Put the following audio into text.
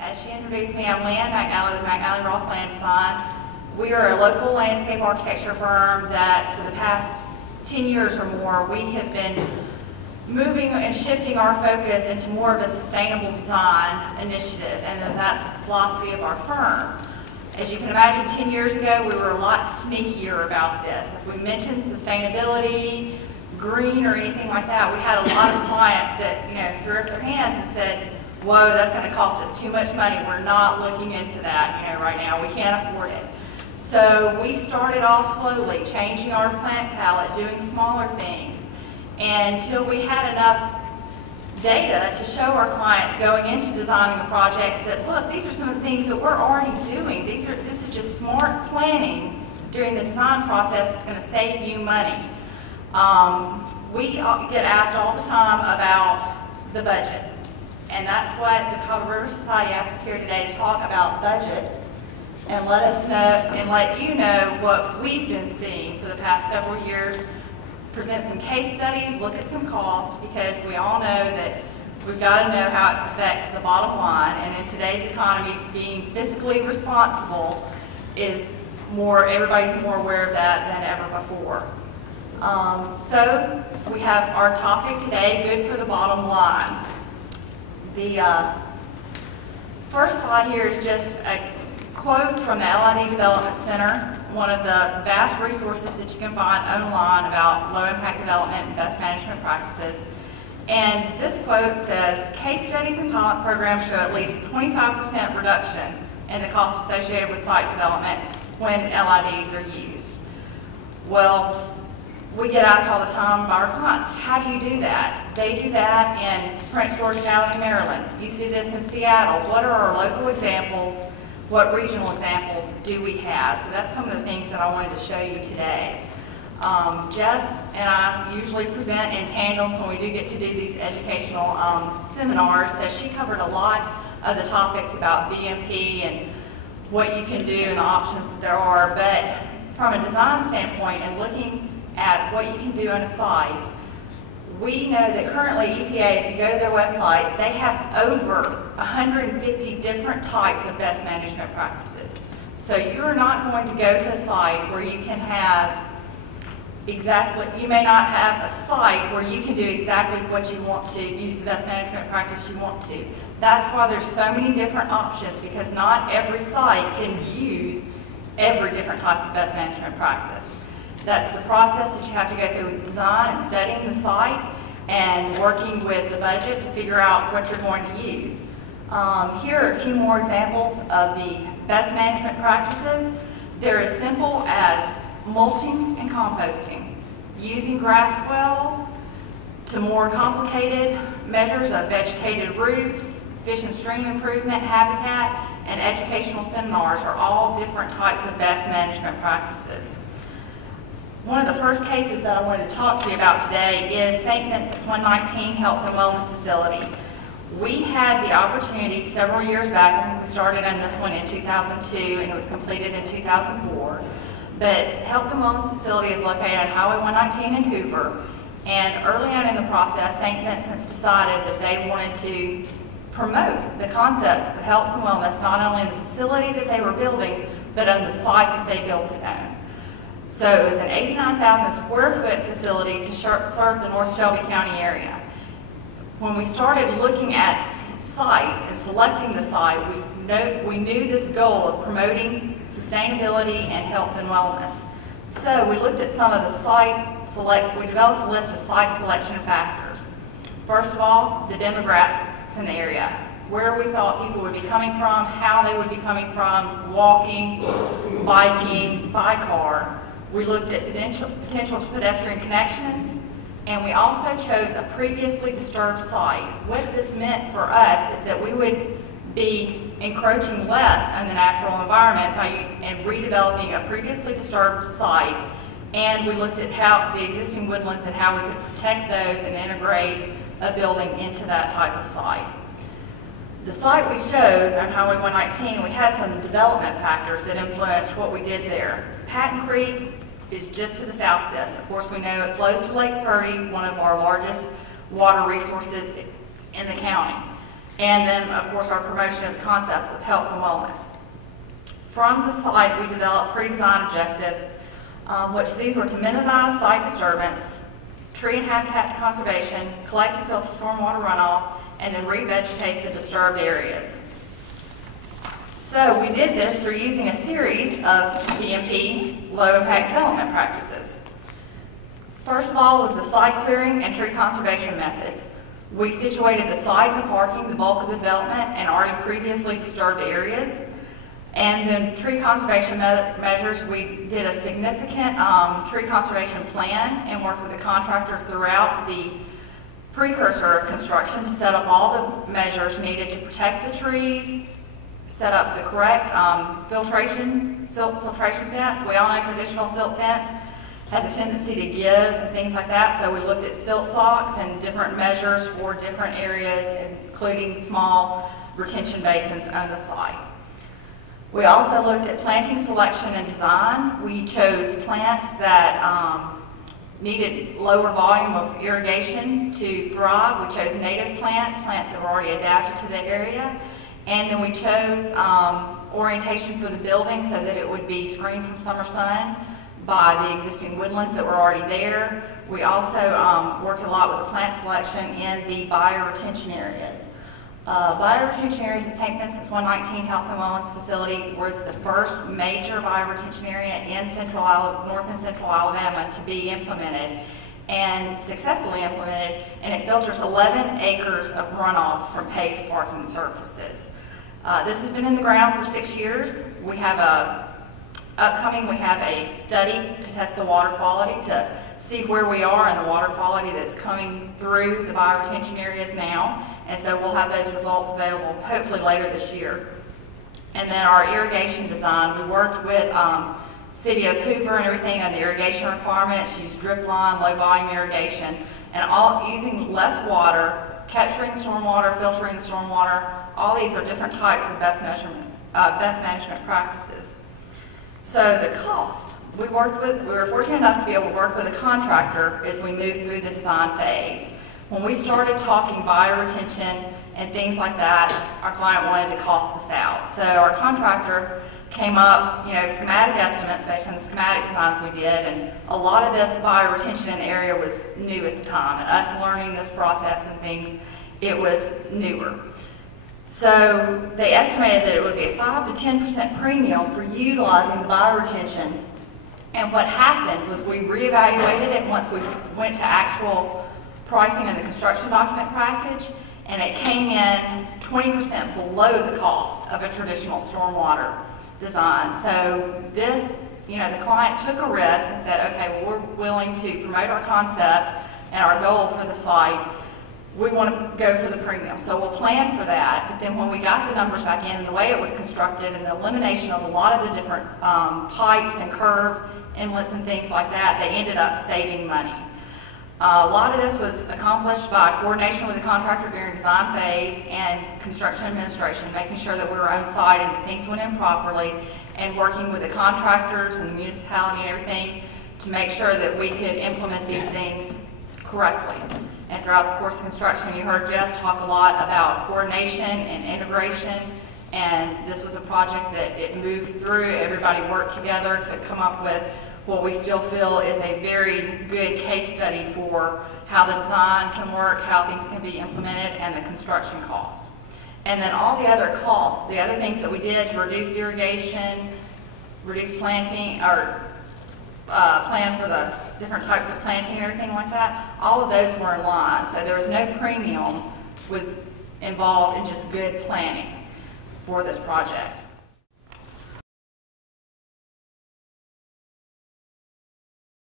As she introduced me, I'm Lea Ann Macknally with Macknally Ross Land Design. We are a local landscape architecture firm that for the past 10 years or more, we have been moving and shifting our focus into more of a sustainable design initiative, and that's the philosophy of our firm. As you can imagine, 10 years ago, we were a lot sneakier about this. If we mentioned sustainability, green, or anything like that, we had a lot of clients that, threw up their hands and said, whoa, that's going to cost us too much money. We're not looking into that, right now. We can't afford it. So we started off slowly, changing our plant palette, doing smaller things, until we had enough data to show our clients going into designing the project that, look, these are some of the things that we're already doing. This is just smart planning during the design process that's going to save you money. We get asked all the time about the budget. And that's what the Colorado River Society asked us here today to talk about budget and let us know and let you know what we've been seeing for the past several years. Present some case studies, look at some costs, because we all know that we've got to know how it affects the bottom line. And in today's economy, being fiscally responsible is everybody's more aware of that than ever before. So we have our topic today, good for the bottom line. The first slide here is just a quote from the LID Development Center, one of the vast resources that you can find online about low-impact development and best management practices. And this quote says, case studies and pilot programs show at least 25% reduction in the cost associated with site development when LIDs are used. Well, we get asked all the time by our clients, how do you do that? They do that in Prince George County, Maryland. You see this in Seattle. What are our local examples? What regional examples do we have? So that's some of the things that I wanted to show you today. Jess and I usually present in tandems when we do get to do these educational seminars. So she covered a lot of the topics about BMP and what you can do and the options that there are. But from a design standpoint and looking at what you can do on a site, we know that currently EPA, if you go to their website, they have over 150 different types of best management practices. So you're not going to go to a site where you can have you may not have a site where you can do exactly what you want to, use the best management practice you want to. That's why there's so many different options, because not every site can use every different type of best management practice. That's the process that you have to go through with design and studying the site and working with the budget to figure out what you're going to use. Here are a few more examples of the best management practices. They're as simple as mulching and composting, using grass swells, to more complicated measures of vegetated roofs, fish and stream improvement, habitat, and educational seminars are all different types of best management practices. One of the first cases that I wanted to talk to you about today is St. Vincent's 119 Health and Wellness Facility. We had the opportunity several years back, I think we started on this one in 2002 and it was completed in 2004. But Health and Wellness Facility is located on Highway 119 in Hoover. And early on in the process, St. Vincent's decided that they wanted to promote the concept of health and wellness, not only in the facility that they were building, but on the site that they built it on. So it was an 89,000 square foot facility to serve the North Shelby County area. When we started looking at sites and selecting the site, we knew this goal of promoting sustainability and health and wellness. So we looked at some of the we developed a list of site selection factors. First of all, the demographics in the area, where we thought people would be coming from, how they would be coming from, walking, biking, by car. We looked at potential pedestrian connections, and we also chose a previously disturbed site. What this meant for us is that we would be encroaching less on the natural environment and redeveloping a previously disturbed site. And we looked at how the existing woodlands and how we could protect those and integrate a building into that type of site. The site we chose on Highway 119, we had some development factors that influenced what we did there. Patton Creek is just to the south of us. Of course, we know it flows to Lake Purdy, one of our largest water resources in the county. And then, of course, our promotion of the concept of health and wellness. From the site, we developed pre-design objectives, which these were to minimize site disturbance, tree and habitat conservation, collect and filter stormwater runoff, and then revegetate the disturbed areas. So we did this through using a series of BMP, low impact development practices. First of all was the site clearing and tree conservation methods. We situated the site and the parking, the bulk of the development, and already previously disturbed areas. And then tree conservation measures, we did a significant tree conservation plan and worked with the contractor throughout the precursor of construction to set up all the measures needed to protect the trees, set up the correct silt filtration fence. We all know traditional silt fence has a tendency to give and things like that, so we looked at silt socks and different measures for different areas, including small retention basins on the site. We also looked at planting selection and design. We chose plants that needed lower volume of irrigation to thrive. We chose native plants that were already adapted to the area. And then we chose orientation for the building so that it would be screened from summer sun by the existing woodlands that were already there. We also worked a lot with the plant selection in the bioretention areas. Bioretention areas in St. Vincent's 119 Health and Wellness Facility was the first major bioretention area in North and Central Alabama to be implemented and successfully implemented, and it filters 11 acres of runoff from paved parking surfaces. This has been in the ground for 6 years. We have a study to test the water quality to see where we are and the water quality that's coming through the bioretention areas now. And so we'll have those results available hopefully later this year. And then our irrigation design, we worked with City of Hoover and everything on the irrigation requirements, used drip line, low volume irrigation, and all using less water, capturing stormwater, filtering the stormwater. All these are different types of best management practices. So the cost, we were fortunate enough to be able to work with a contractor as we moved through the design phase. When we started talking bioretention and things like that, our client wanted to cost this out. So our contractor came up, schematic estimates based on the schematic designs we did, and a lot of this bioretention in the area was new at the time, and us learning this process and things, it was newer. So they estimated that it would be a 5 to 10% premium for utilizing the bioretention. And what happened was we reevaluated it once we went to actual pricing in the construction document package, and it came in 20% below the cost of a traditional stormwater design. So this, the client took a risk and said, okay, well, we're willing to promote our concept and our goal for the site. We want to go for the premium. So we'll plan for that. But then when we got the numbers back in and the way it was constructed and the elimination of a lot of the different pipes and curb inlets and things like that, they ended up saving money. A lot of this was accomplished by coordination with the contractor during design phase and construction administration, making sure that we were on site and that things went in properly, and working with the contractors and the municipality and everything to make sure that we could implement these things correctly. And throughout the course of construction, you heard Jess talk a lot about coordination and integration, and this was a project that it moved through. Everybody worked together to come up with what we still feel is a very good case study for how the design can work, how things can be implemented, and the construction cost. And then all the other costs, the other things that we did to reduce irrigation, reduce planting, or plan for the different types of planting and everything like that, all of those were in line. So there was no premium involved in just good planning for this project.